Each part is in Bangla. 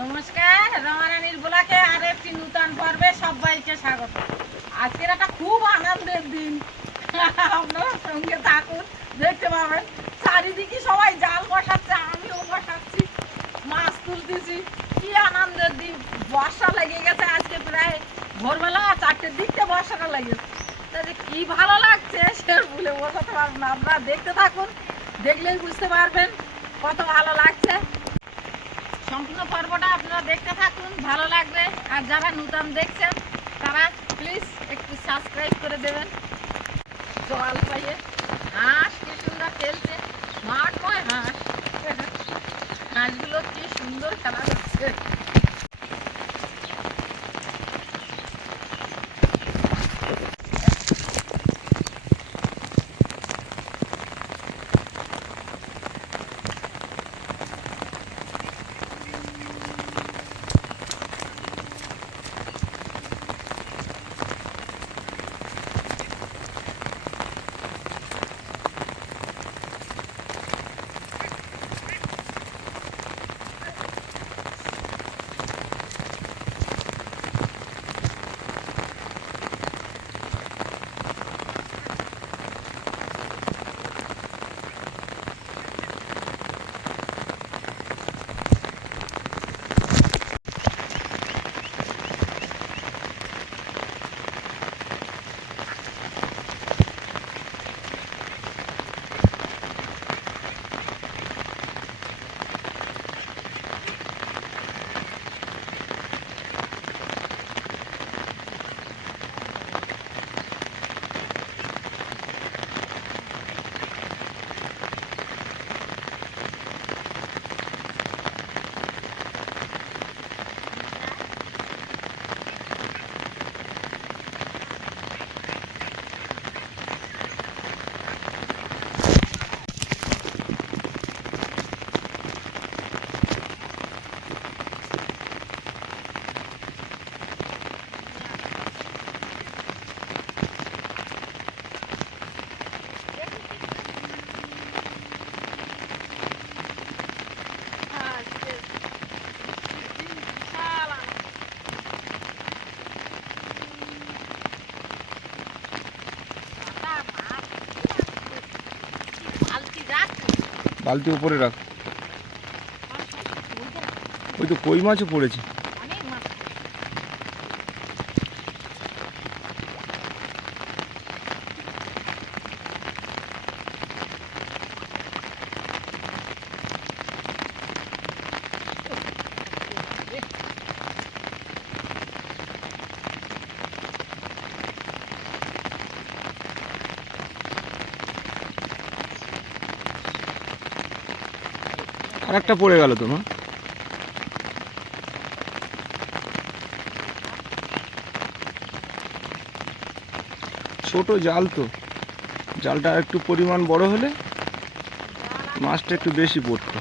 নমস্কার, রমারানীর বোলাকে আর একটি নূতন পর্বে সবাইকে স্বাগত। আজকের একটা খুব আনন্দের দিন। আপনারা সঙ্গে থাকুন, দেখতে পাবেন। চারিদিকে সবাই জাল বসাচ্ছে, আমিও বসাচ্ছি, মাছ তুলতেছি। কি আনন্দের দিন। বর্ষা লেগে গেছে আজকে প্রায় ভোরবেলা চারটের দিকটা বর্ষাটা লেগেছে। তাহলে কি ভালো লাগছে সে বলে বোঝাতে পারব না। আপনারা দেখতে থাকুন, দেখলেই বুঝতে পারবেন কত ভালো লাগছে। সম্পূর্ণ পর্বটা আপনারা দেখতে থাকুন, ভালো লাগবে। আর যারা নূতন দেখছেন, তারা প্লিজ একটু সাবস্ক্রাইব করে দেবেন। জল পাইয়ে। হাঁস কি সুন্দর খেলছে। মাঠময় হাঁস। হাঁসগুলো কি সুন্দর খেলা করছে। বালতি উপরে রাখ। ওই তো কই মাছও পড়েছে। আর একটা পড়ে গেল তোমার ছোট জাল তো। জালটা একটু পরিমাণ বড় হলে মাছটা একটু বেশি পড়তো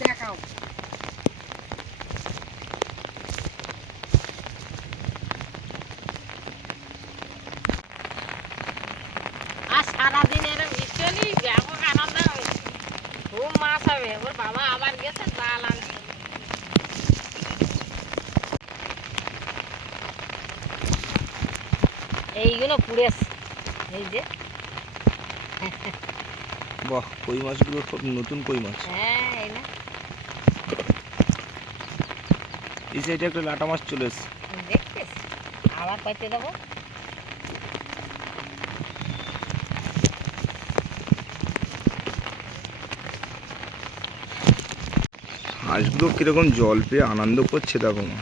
দেখাও আর সারাদিন এরকম মিশলি ব্যাপক আনন্দ হবে খুব ওর বাবা আবার গেছে জাল আনছে। এইগুলো এই যে। বাহ কই মাছগুলো? সব নতুন কই মাছ? হ্যাঁ এই না। এই সাইডে একটা লাটা মাছ চলে এসছে। দেখছিস আবার পাইতে দেবো? হাঁসগুলো কীরকম জল পেয়ে আনন্দ করছে দেখো মা।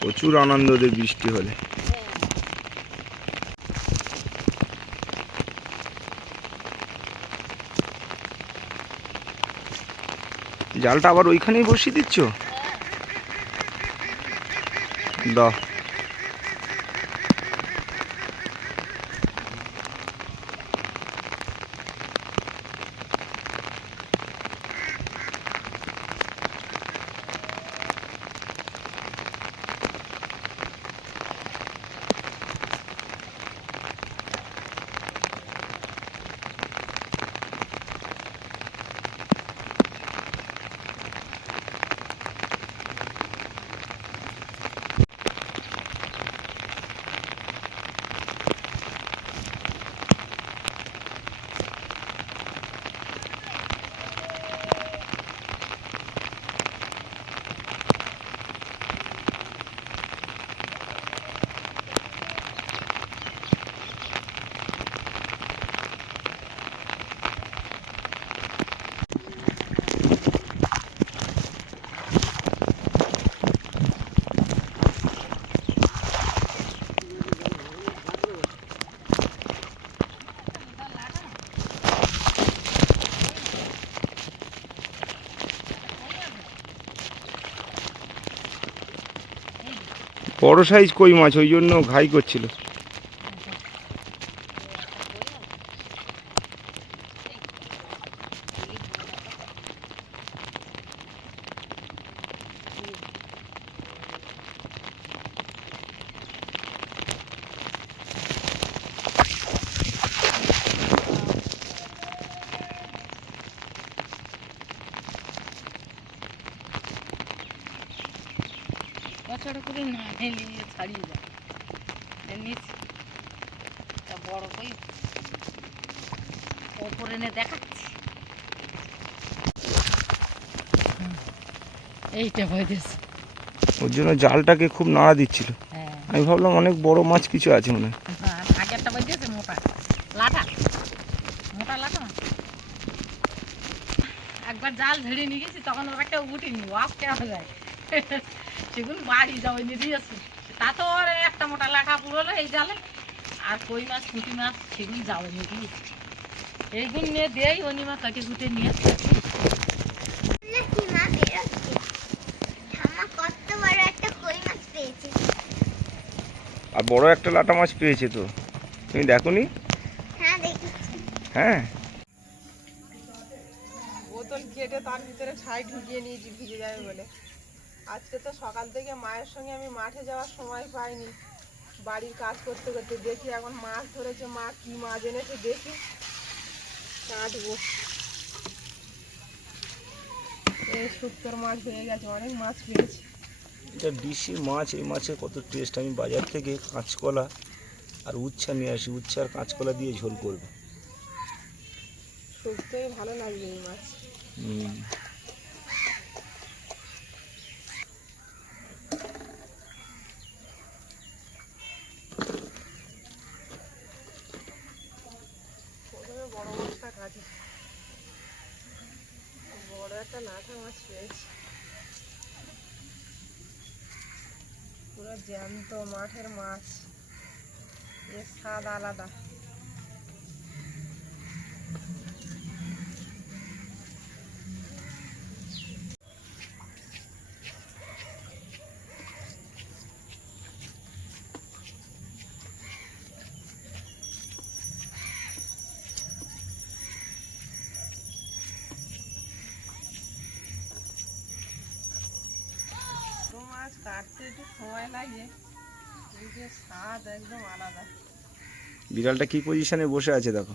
প্রচুর আনন্দ ওদের বৃষ্টি হলে। জালটা আবার ওইখানেই বসিয়ে দিচ্ছ? দাও। বড় সাইজ কই মাছ? ওই জন্য ঘাই করছিল। বছর করে না হেলিয়ে ছাড়িয়ে যায় নিচে বড় কই? ওপরে এনে দেখাচ্ছি। এইটা হয়েছে। ওর জন্য জালটাকে খুব নাড়া দিচ্ছিল। হ্যাঁ। আমি ভাবলাম অনেক বড় মাছ কিছু আছে মনে হয়। হ্যাঁ, আগেরটা বলতেছে মোটা। লাটা। মোটা লাটা না। একবার জাল ঝেড়ে নিয়ে গেছি তখন ওর একটা উঠিনি। ওয়াশ কেমন যায় সেগুলো বাড়ি যাওয়া নিয়ে দিয়েছি তা তো ওর একটা মোটা লাঠা পুরোলো এই জালে। আর কই মাছ পুঁটি মাছ সেগুলি যাওয়া নিয়ে দিয়েছি এইগুলো নিয়ে দেই অনিমা কাটে কুটে নিয়ে নাকি মা বেরোচ্ছে ঠাম্মা কত বড় একটা কই মাছ পেয়েছে আর বড় একটা লাটা মাছ পেয়েছে তো। তুমি দেখোনি? হ্যাঁ দেখেছি হ্যাঁ। বোতল কেটে তার ভিতরে ছাই ঢুকিয়ে নিয়েছি ভিজে যাবে বলে। আজকে তো সকাল থেকে মায়ের সঙ্গে আমি মাঠে যাওয়ার সময় পাইনি। বাড়ির কাজ করতে করতে দেখি এখন মাছ ধরেছে মা কি মাছ এনেছে দেখি। কাটবো। এই শুক্তোর মাছ হয়ে গেছে অনেক মাছ পেয়েছি। এটা ডিসি মাছ এই মাছের কত টেস্ট আমি বাজার থেকে কাঁচকলা আর উচ্ছা নিয়ে আসি উচ্ছা আর কাঁচকলা দিয়ে ঝোল করবে। শুক্তোই ভালো লাগবে এই মাছ। হুম। প্রথমে বড় মাছটা কাটি বড় একটা লাঠা মাছ পেয়েছি পুরো জ্যান্ত মাঠের মাছ। এর স্বাদ আলাদা। মাছ কাটতে একটু সময় লাগে। স্বাদ একদম আলাদা। বিড়ালটা কি পজিশনে বসে আছে দেখো?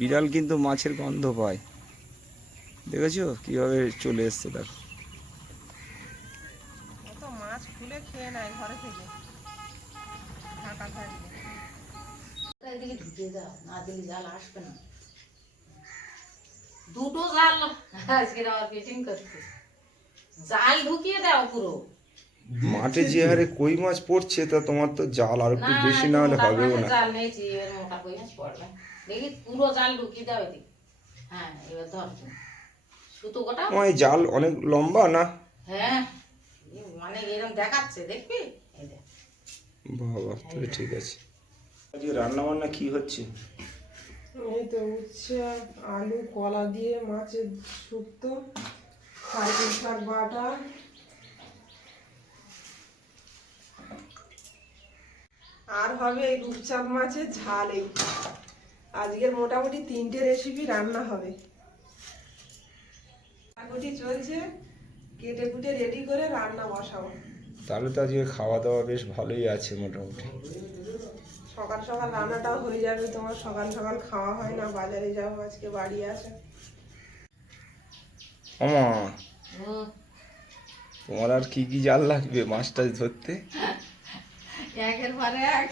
বিড়াল কিন্তু মাছের গন্ধ পায়। দেখেছ? কীভাবে চলে এসছে দেখো। দুটো জাল। আজকে আমার ফিটিং করছে। জাল ঢুকিয়ে দাও পুরো। মাঠে যে হারে কই মাছ পড়ছে তা তোমার তো জাল আর একটু বেশি না হলে হবেও না। জাল নিয়েছি এবার মোটা কই মাছ পড়বে। দেখি পুরো জাল ঢুকিয়ে দাও এদিকে। হ্যাঁ এবার ধর। সুতো গোটা আমার জাল অনেক লম্বা না? হ্যাঁ মানে এরকম দেখাচ্ছে দেখবি? এই দেখ। বাবা তাহলে ঠিক আছে। আজকে রান্না বান্না কি হচ্ছে? এই তো উচ্ছে আলু কলা দিয়ে মাছের শুক্তো সাইকেল শাক বাটা আর হবে এই রূপচাঁদ মাছের ঝাল এই। আজকের মোটামুটি তিনটে রেসিপি রান্না হবে। চলছে কেটে কুটে রেডি করে রান্না বসাবো। তাহলে তো আজকে খাওয়া দাওয়া বেশ ভালোই আছে মোটামুটি। সকাল সকাল রান্নাটাও হয়ে যাবে তোমার সকাল সকাল খাওয়া হয় না বাজারে যাব আজকে বাড়ি আসে। আমা ও তোমার আর কি কি জাল লাগবে মাছ টাছ ধরতে? একের পরে এক।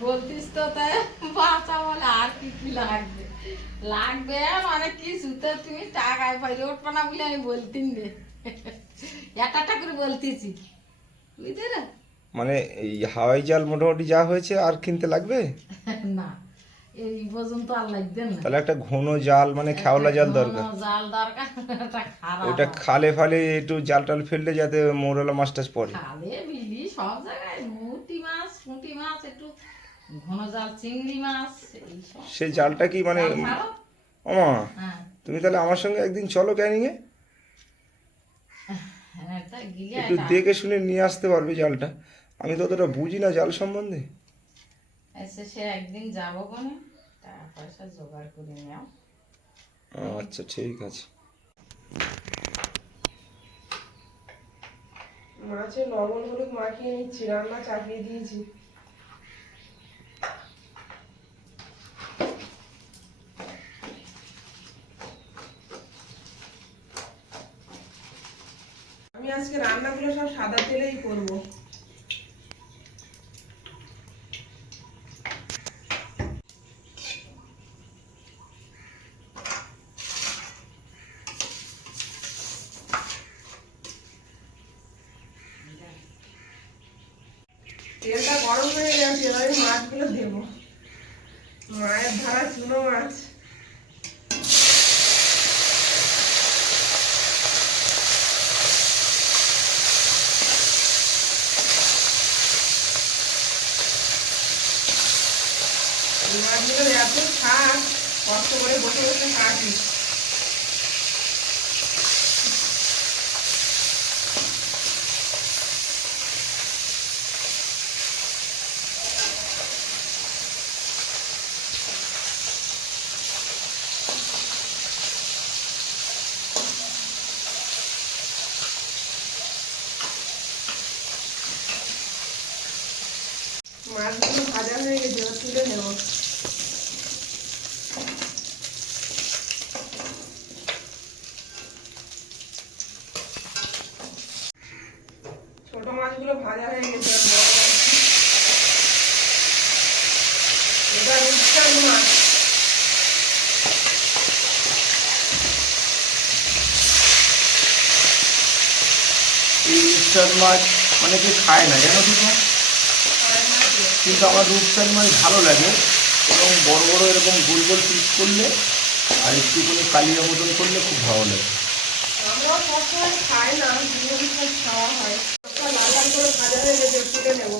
বলতিস তো তাই বাঁচা বলে আর কি কি লাগবে? লাগবে মানে কিছু তো তুমি টাকায় পাইলে উঠবে না বলে আমি বলতিন রে। একটা একটা করে বলতেছি। বুঝলি? রে মানে এই হাওয়াই জাল মোটামুটি যা হয়েছে আর কিনতে লাগবে? না। এই পর্যন্ত আর না। তাহলে একটা ঘন জাল মানে খেওলা জাল দরকার। জাল দরকার ওটা খালে ফালে একটু জাল টাল ফেললে যাতে মৌরলা মাছ টাছ পড়ে খালে বিলি সব জায়গায় মুটি মাছ পুঁটি মাছ একটু ঘন জাল চিংড়ি মাছ সেই জালটা কি মানে। আমা হ্যাঁ। তুমি তাহলে আমার সঙ্গে একদিন চলো ক্যানিংয়ে হ্যাঁ তা গিলে একটু দেখে শুনে নিয়ে আসতে পারবে জালটা। আমি তো অতটা বুঝি না জাল সম্বন্ধে। এসে সে একদিন যাব কোনে? টাকা পয়সা জোগাড় করে নেও। আচ্ছা ঠিক আছে। মাছে লবণ হলুদ মাখিয়ে নিচ্ছি রান্না চাপিয়ে দিয়েছি। আমি আজকে রান্নাগুলো সব সাদা তেলেই করব তেলটা গরম হয়ে গেছে এবার আমি মাছগুলো দেবো। মায়ের ধারা চুনো মাছ। মাছগুলো এত শাক কষ্ট করে বসে বসে কাটি মাছগুলো ভাজা হয়ে গেছে এবার তুলে নেব ছোট মাছগুলো ভাজা হয়ে গেছে এবার মাছ। রূপচাঁদ মাছ অনেকে খায় না জানো দিয়ে। কিন্তু আমার রূপচাঁদ মাছ ভালো লাগে এবং বড় বড় এরকম গোল গোল পিস করলে আর একটুখানি কালিয়া মতন করলে খুব ভালো লাগে আমরাও সবসময় খাই না খাওয়া হয় করে ভাজা হয়ে গেছে তুলে নেব।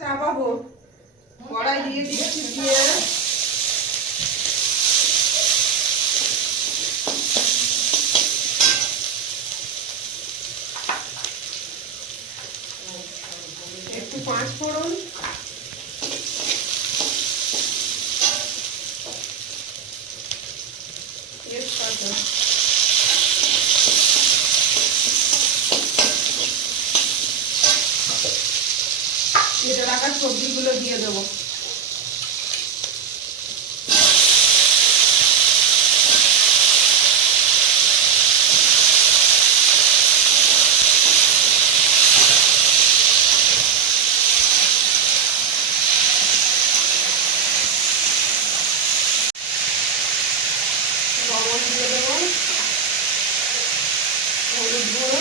চাপাবো কড়াই দিয়ে দিচ্ছি দিয়ে একটু পাঁচ ফোড়ন তেজপাতা কেটে রাখা সবজিগুলো দিয়ে দেবো লবণ দিয়ে দেবো হলুদ গুঁড়ো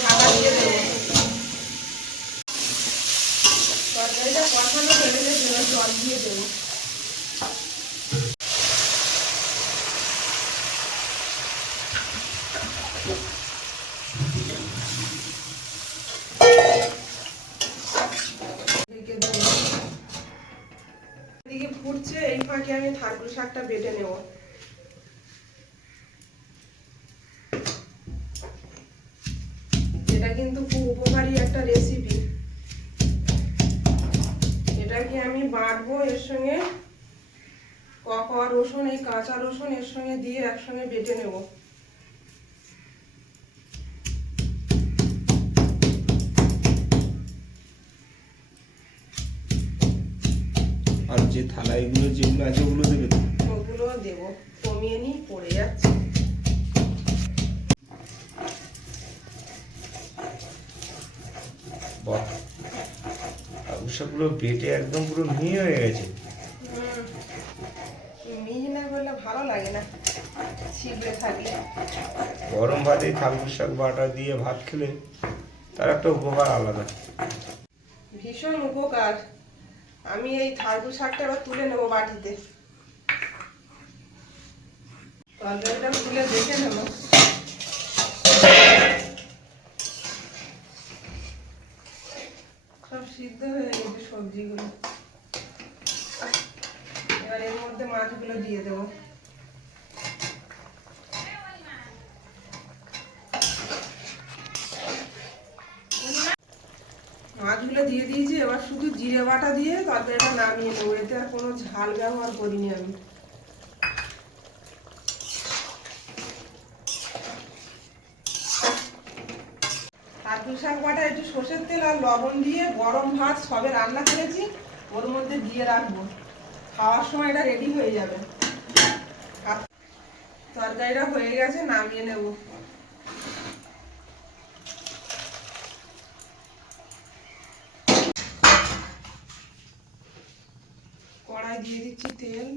ঢাকা দিয়ে দেবো তরকারিটা কষানো হয়ে গেছে এবার জল দিয়ে দেবো ঢেকে দেবো এদিকে ফুটছে এই ফাঁকে আমি থারকুল শাকটা বেটে নেব এটা কিন্তু খুব উপকারী একটা রেসিপি এটাকে আমি বাটবো এর সঙ্গে কপা রসুন এই কাঁচা রসুন এর সঙ্গে দিয়ে একসঙ্গে বেটে নেব। আর যে থালাইগুলো যেগুলো আছে ওগুলো দেবে ওগুলো দেবো। কমিয়ে নিই পড়ে যাচ্ছে। বাহ। সবগুলো বেটে একদম পুরো মিহি হয়ে গেছে। মিহি না করলে ভালো লাগে না। ছিপড়ে থাকলে গরম ভাতে থালকুর শাক বাটা দিয়ে ভাত খেলে তার একটা উপকার আলাদা। ভীষণ উপকার। আমি এই থারকু শাকটা এবার তুলে নেব বাটিতে। তরকারিটা খুলে দেখে নেব। সব সিদ্ধ হয়ে গেছে সবজিগুলো। এবার এর মধ্যে মাছগুলো দিয়ে দেবো। দিয়ে দিয়েছি, এবার শুধু জিরে বাটা দিয়ে তরকারিটা নামিয়ে নেব। এতে আর কোনো ঝাল ব্যবহার করিনি আমি। কাজু শাক বাটা, একটু সর্ষের তেল আর লবণ দিয়ে গরম ভাত সবে রান্না করেছি, ওর মধ্যে দিয়ে রাখব। খাওয়ার সময় এটা রেডি হয়ে যাবে। তরকারিটা হয়ে গেছে, নামিয়ে নেব কড়াই দিয়ে দিচ্ছি তেল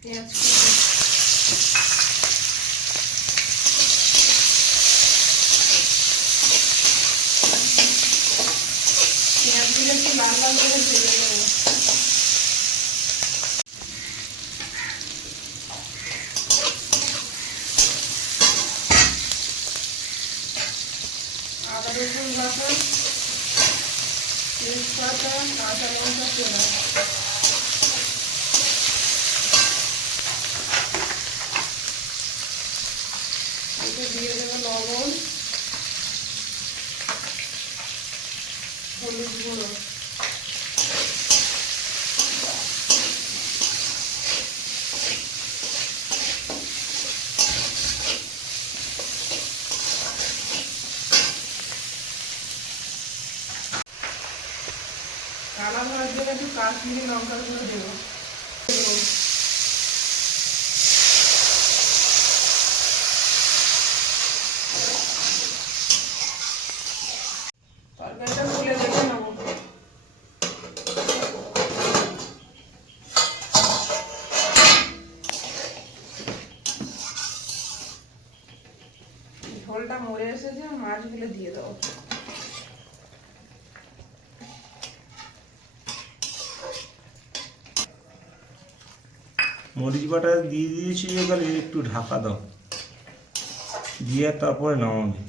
পেঁয়াজ পেঁয়াজগুলো একটু লাল লাল করে ভেজে নেব তেজপাতা কাঁচা লঙ্কা পেঁয়াজ এতে দিয়ে দেবো লবণ হলুদ গুঁড়ো কালার হওয়ার জন্য একটু কাশ্মীরি লঙ্কা গুঁড়ো দেবো দেবো। তরকারিটা খুলে দেখে নেব ঝোলটা মরে এসেছে মাছগুলো দিয়ে দেবো মরিচ বাটা দিয়ে দিয়েছি এখানে একটু ঢাকা দাও। দিয়ে তারপরে নামাবে।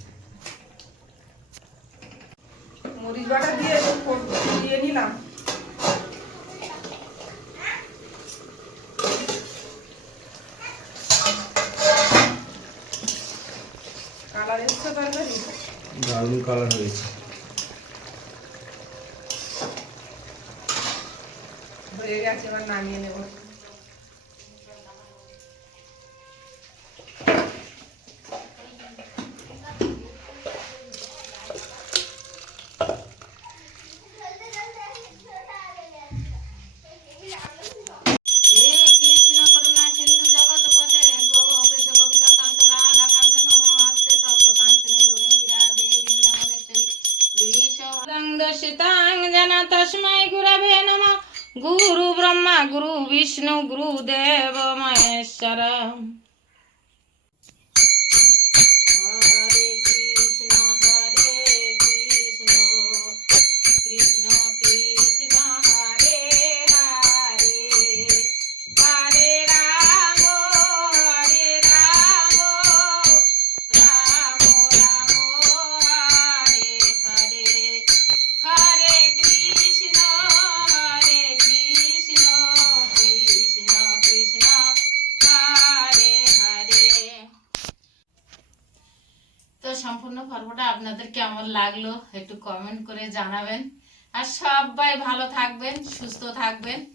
একটু কমেন্ট করে জানাবেন। আর সবাই ভালো থাকবেন, সুস্থ থাকবেন।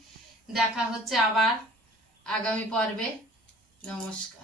দেখা হচ্ছে আবার আগামী পর্বে। নমস্কার।